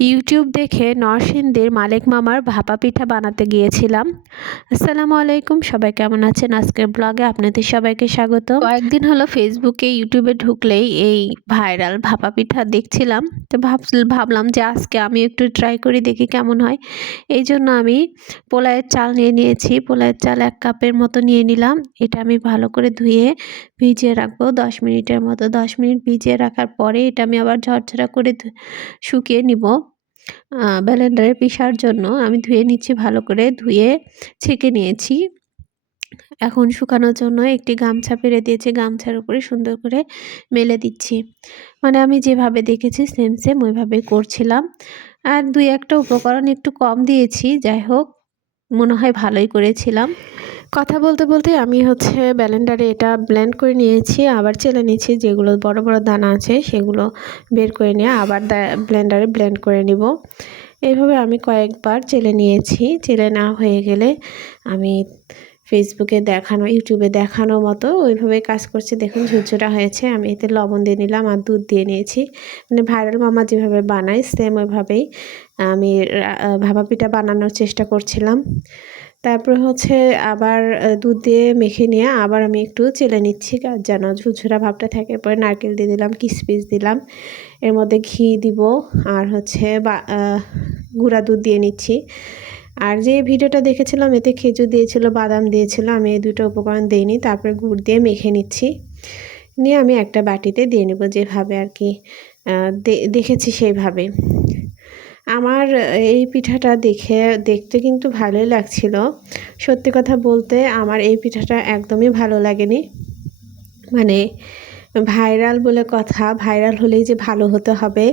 YouTube দেখে নরসিংদীর মালিক মামার ভাপা পিঠা বানাতে গিয়েছিলাম। আসসালামু আলাইকুম, সবাই কেমন আছেন? আজকের ব্লগে আপনাদের সবাইকে স্বাগত। কয়েকদিন হলো ফেসবুকে, ইউটিউবে ঢুকলেই এই ভাইরাল ভাপা পিঠা দেখছিলাম। তো ভাব ভাবলাম যে আজকে আমি একটু ট্রাই করি, দেখি কেমন হয়। এই জন্য আমি পোলায়ের চাল নিয়ে নিয়েছি। পোলায়ের চাল এক কাপের মতো নিয়ে নিলাম। এটা আমি ভালো করে ধুয়ে ভিজিয়ে রাখব দশ মিনিটের মতো। দশ মিনিট ভিজিয়ে রাখার পরে এটা আমি আবার ঝরঝরা করে শুকিয়ে নিব। ব্লেন্ডারে পিসার জন্য আমি ধুয়ে নিচ্ছি, ভালো করে ধুয়ে ছেঁকে নিয়েছি। এখন শুকানোর জন্য একটি গামছা পেরে দিয়েছি, গামছার উপরে সুন্দর করে মেলে দিচ্ছি। মানে আমি যেভাবে দেখেছি সেম সেম ওইভাবে করছিলাম। আর দুই একটা উপকরণ একটু কম দিয়েছি, যাই হোক, মনে হয় ভালোই করেছিলাম। কথা বলতে বলতে আমি হচ্ছে ব্যালেন্ডারে এটা ব্লেন্ড করে নিয়েছি, আবার চেলে নিয়েছি যেগুলো বড় বড় দানা আছে সেগুলো বের করে নিয়ে আবার ব্লেন্ডারে ব্লেন্ড করে নিব। এইভাবে আমি কয়েকবার চেলে নিয়েছি, চেলে না হয়ে গেলে আমি ফেসবুকে দেখানো ইউটিউবে দেখানো মতো ওইভাবে কাজ করছে। দেখুন ঝুরঝুরা হয়েছে, আমি এতে লবণ দিয়ে নিলাম আর দুধ দিয়ে নিয়েছি। মানে ভাইরাল মামা যেভাবে বানায় সেম ওইভাবেই আমি ভাপা পিঠা বানানোর চেষ্টা করছিলাম। তারপর হচ্ছে আবার দুধ দিয়ে মেখে নিয়ে আবার আমি একটু চেলে নিচ্ছি যেন ঝুঝুরা ভাবটা থাকে। পরে নারকেল দিয়ে দিলাম কিসপিস দিলাম। এর মধ্যে ঘি দিব আর হচ্ছে বা গুঁড়া দুধ দিয়ে নিচ্ছি। আর যে ভিডিওটা দেখেছিলাম, এতে খেজুর দিয়েছিল, বাদাম দিয়েছিল, আমি এই দুটো উপকরণ দিইনি, তারপরে গুড় দিয়ে মেখে নিচ্ছি। নিয়ে আমি একটা বাটিতে দিয়ে নেব যেভাবে আর কি দেখেছি সেইভাবে। আমার এই পিঠাটা দেখে, দেখতে কিন্তু ভালোই লাগছিল। সত্যি কথা বলতে আমার এই পিঠাটা একদমই ভালো লাগেনি। মানে ভাইরাল বলে কথা, ভাইরাল হলেই যে ভালো হতে হবে,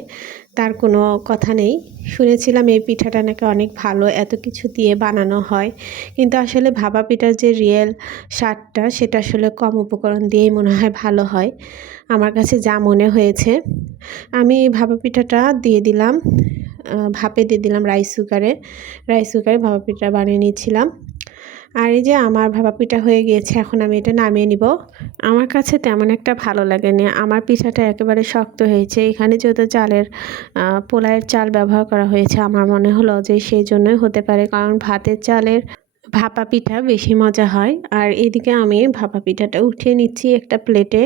তার কোনো কথা নেই। শুনেছিলাম এই পিঠাটা নাকি অনেক ভালো, এত কিছু দিয়ে বানানো হয়। কিন্তু আসলে ভাবা পিঠার যে রিয়েল স্বাদটা, সেটা আসলে কম উপকরণ দিয়েই মনে হয় ভালো হয়। আমার কাছে যা মনে হয়েছে, আমি ভাবা পিঠাটা দিয়ে দিলাম। ভাপে দিয়ে দিলাম রাইস কুকারে রাইস কুকারে ভাপা পিঠা বানিয়ে নিয়েছিলাম আর এই যে আমার ভাপা পিঠা হয়ে গিয়েছে, এখন আমি এটা নামিয়ে নিব। আমার কাছে তেমন একটা ভালো লাগেনি। আমার পিঠাটা একেবারে শক্ত হয়েছে। এখানে যেহেতু চালের পোলায়ের চাল ব্যবহার করা হয়েছে, আমার মনে হলো যে সেই জন্যই হতে পারে। কারণ ভাতের চালের ভাপা পিঠা বেশি মজা হয়। আর এদিকে আমি ভাপা পিঠাটা উঠিয়ে নিচ্ছি একটা প্লেটে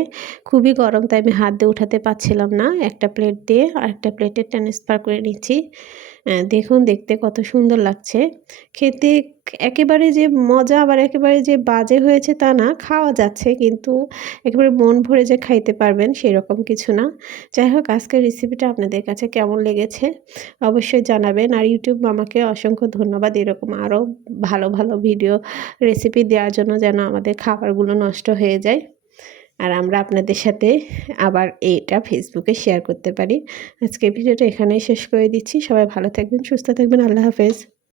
খুবই গরম, তাই আমি হাত দিয়ে উঠাতে পারছিলাম না। একটা প্লেট দিয়ে আর একটা প্লেটে ট্রান্সফার করে নিচ্ছি। দেখুন, দেখতে কত সুন্দর লাগছে। খেতে একেবারে যে মজা আবার একেবারে যে বাজে হয়েছে তা না, খাওয়া যাচ্ছে কিন্তু একেবারে মন ভরে যে খাইতে পারবেন সেরকম কিছু না। যাই হোক, আজকের রেসিপিটা আপনাদের কাছে কেমন লেগেছে অবশ্যই জানাবেন। আর ইউটিউব আমাকে অসংখ্য ধন্যবাদ এরকম আরও ভালো ভালো ভিডিও রেসিপি দেওয়ার জন্য যেন আমাদের খাবারগুলো নষ্ট হয়ে যায়। আর আমরা আপনাদের সাথে আবার এটা ফেসবুকে শেয়ার করতে পারি। আজকে ভিডিওটা এখানেই শেষ করে দিচ্ছি। সবাই ভালো থাকবেন, সুস্থ থাকবেন। আল্লাহ হাফেজ।